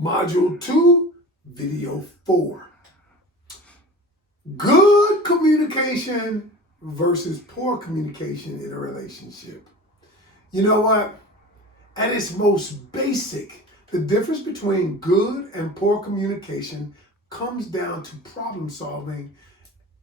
Module 2, Video 4. Good communication versus poor communication in a relationship. You know what? At its most basic, the difference between good and poor communication comes down to problem solving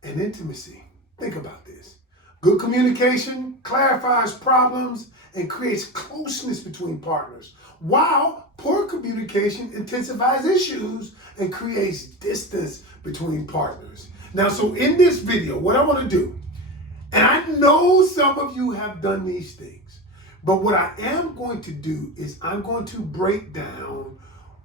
and intimacy. Think about this. Good communication clarifies problems and creates closeness between partners, while poor communication intensifies issues and creates distance between partners. Now, so in this video, what I want to do, and I know some of you have done these things, but what I am going to do is I'm going to break down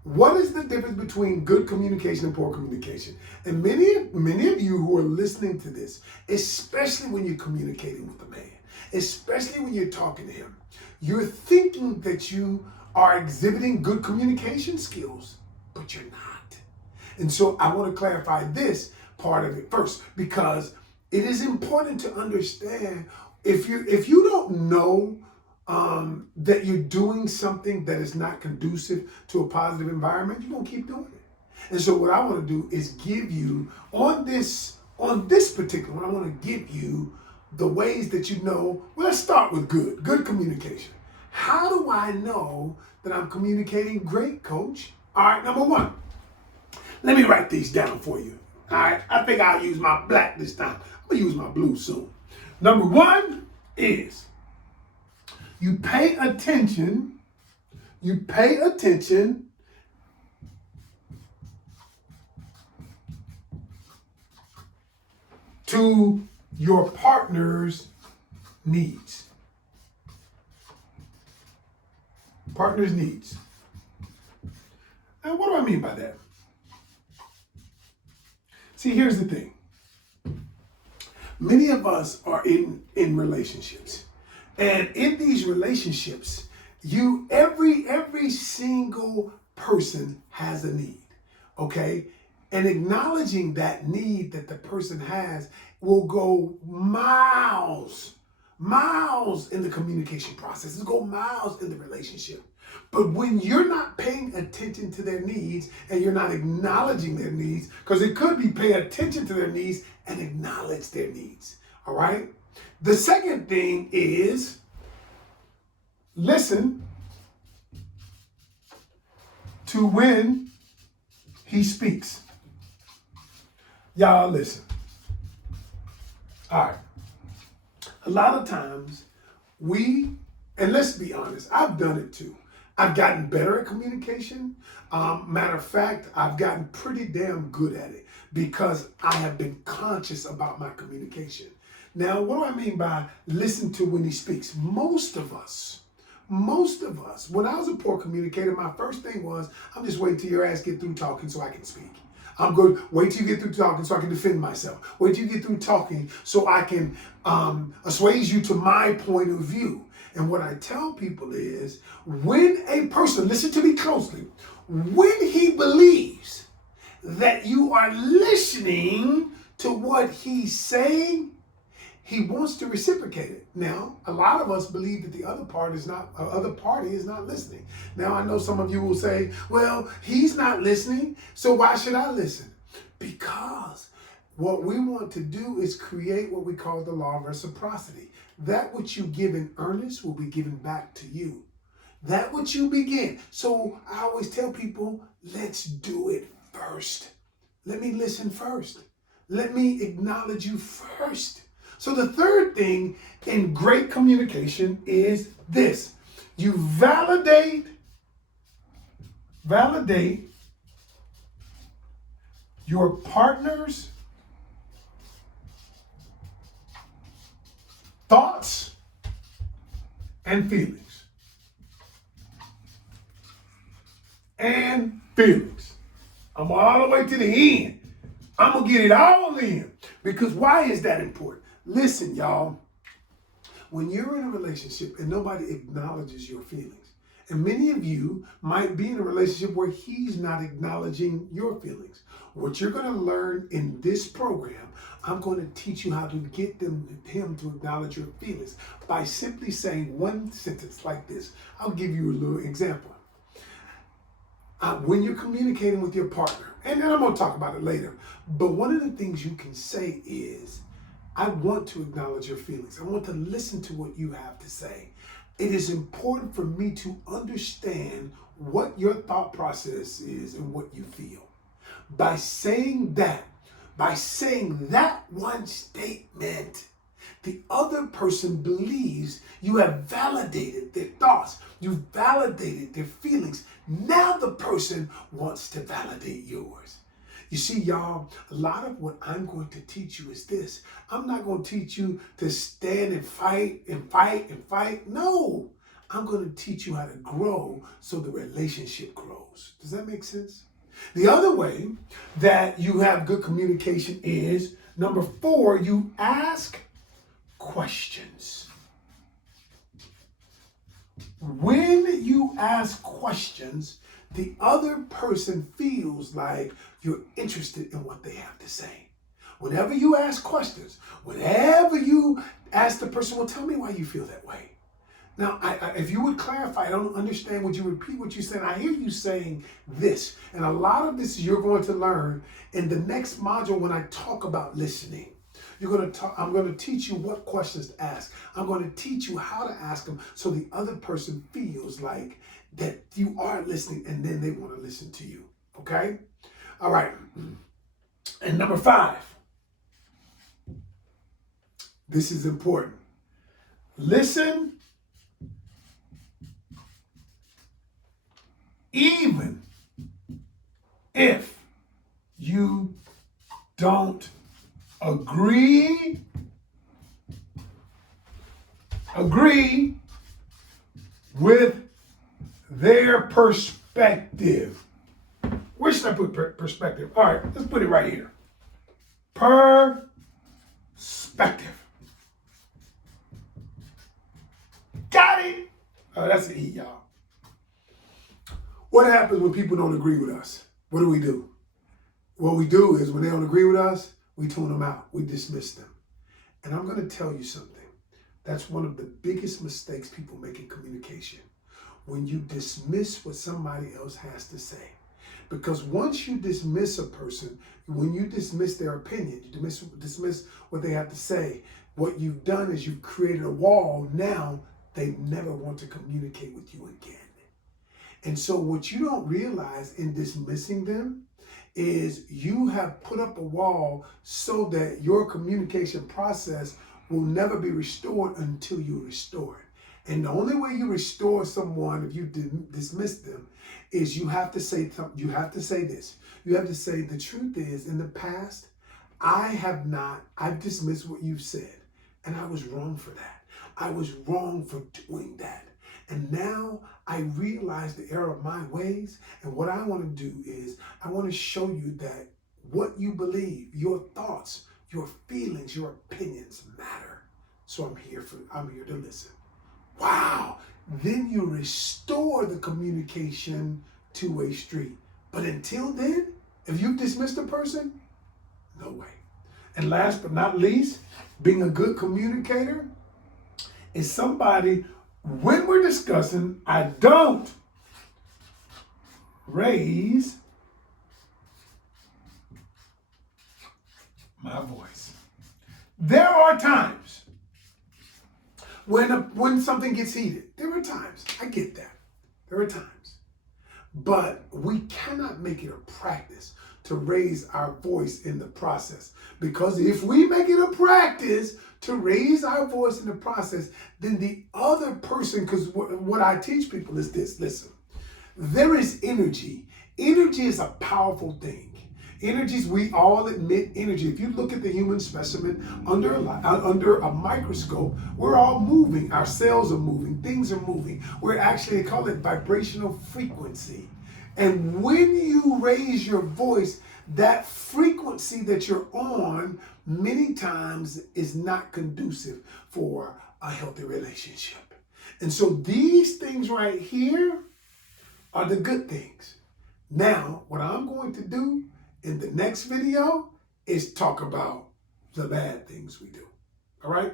what is the difference between good communication and poor communication. And many of you who are listening to this, especially when you're communicating with a man, especially when you're talking to him, you're thinking that you are exhibiting good communication skills, but you're not. And so I want to clarify this part of it first, because it is important to understand if you don't know that you're doing something that is not conducive to a positive environment, you're gonna keep doing it. And so what I want to do is give you on this particular one, I want to give you the ways that you know. Well, let's start with good communication. How do I know that I'm communicating great, coach? All right, number one, let me write these down for you. All right, I think I'll use my black this time. I'm gonna use my blue soon. Number one is you pay attention to your partner's needs. Partner's needs. And what do I mean by that? See, here's the thing. Many of us are in relationships. And in these relationships, every single person has a need, okay? And acknowledging that need that the person has will go miles in the communication process. It'll go miles in the relationship. But when you're not paying attention to their needs and you're not acknowledging their needs, because it could be pay attention to their needs and acknowledge their needs, all right? The second thing is listen to when he speaks. Y'all listen. All right. A lot of times and let's be honest, I've done it too. I've gotten better at communication. Matter of fact, I've gotten pretty damn good at it because I have been conscious about my communication. Now, what do I mean by listen to when he speaks? Most of us, when I was a poor communicator, my first thing was, I'm just waiting till your ass get through talking so I can speak. I'm good. Wait till you get through talking so I can defend myself. Wait till you get through talking so I can assuage you to my point of view. And what I tell people is, when a person, listen to me closely, when he believes that you are listening to what he's saying, he wants to reciprocate it. Now, a lot of us believe that the other party is not listening. Now, I know some of you will say, well, he's not listening, so why should I listen? Because what we want to do is create what we call the law of reciprocity. That which you give in earnest will be given back to you. That which you begin. So I always tell people, let's do it first. Let me listen first. Let me acknowledge you first. So the third thing in great communication is this. You validate your partner's thoughts and feelings. I'm all the way to the end. I'm going to get it all in. Because why is that important? Listen, y'all, when you're in a relationship and nobody acknowledges your feelings, and many of you might be in a relationship where he's not acknowledging your feelings. What you're going to learn in this program, I'm going to teach you how to get him to acknowledge your feelings by simply saying one sentence like this. I'll give you a little example. when you're communicating with your partner, and then I'm going to talk about it later, but one of the things you can say is, I want to acknowledge your feelings. I want to listen to what you have to say. It is important for me to understand what your thought process is and what you feel. By saying that one statement, the other person believes you have validated their thoughts. You've validated their feelings. Now the person wants to validate yours. You see, y'all, a lot of what I'm going to teach you is this. I'm not going to teach you to stand and fight and fight and fight. No, I'm going to teach you how to grow so the relationship grows. Does that make sense? The other way that you have good communication is, number 4, you ask questions. When you ask questions, the other person feels like you're interested in what they have to say. Whenever you ask questions, whenever you ask the person, well, tell me why you feel that way. Now, if you would clarify, I don't understand, would you repeat what you said? I hear you saying this. And a lot of this you're going to learn in the next module when I talk about listening. I'm going to teach you what questions to ask. I'm going to teach you how to ask them so the other person feels like that you are listening and then they want to listen to you. Okay? All right. And number 5. This is important. Listen even if you don't agree with their perspective. Where should I put perspective? All right, let's put it right here. Perspective. Got it? Oh, that's an E, y'all. What happens when people don't agree with us? What do? What we do is when they don't agree with us, we tune them out. We dismiss them. And I'm going to tell you something. That's one of the biggest mistakes people make in communication. When you dismiss what somebody else has to say. Because once you dismiss a person, when you dismiss their opinion, you dismiss what they have to say, what you've done is you've created a wall. Now they never want to communicate with you again. And so what you don't realize in dismissing them is you have put up a wall so that your communication process will never be restored until you restore it. And the only way you restore someone, if you dismiss them, is you have to say something. You have to say this. You have to say, the truth is, in the past, I've dismissed what you've said. And I was wrong for that. I was wrong for doing that. And now I realize the error of my ways. And what I want to do is I want to show you that what you believe, your thoughts, your feelings, your opinions matter. So I'm here to listen. Wow. Then you restore the communication two-way street. But until then, if you've dismissed a person, no way. And last but not least, being a good communicator is somebody, when we're discussing, I don't raise my voice. There are times when something gets heated. There are times. I get that. There are times. But we cannot make it a practice to raise our voice in the process. Because if we make it a practice to raise our voice in the process, then the other person, because what I teach people is this, listen, there is energy. Energy is a powerful thing. Energies, we all admit energy. If you look at the human specimen under a microscope, we're all moving. Our cells are moving. Things are moving. We're actually, they call it vibrational frequency. And when you raise your voice, that frequency that you're on many times is not conducive for a healthy relationship. And so these things right here are the good things. Now, what I'm going to do in the next video is talk about the bad things we do. All right?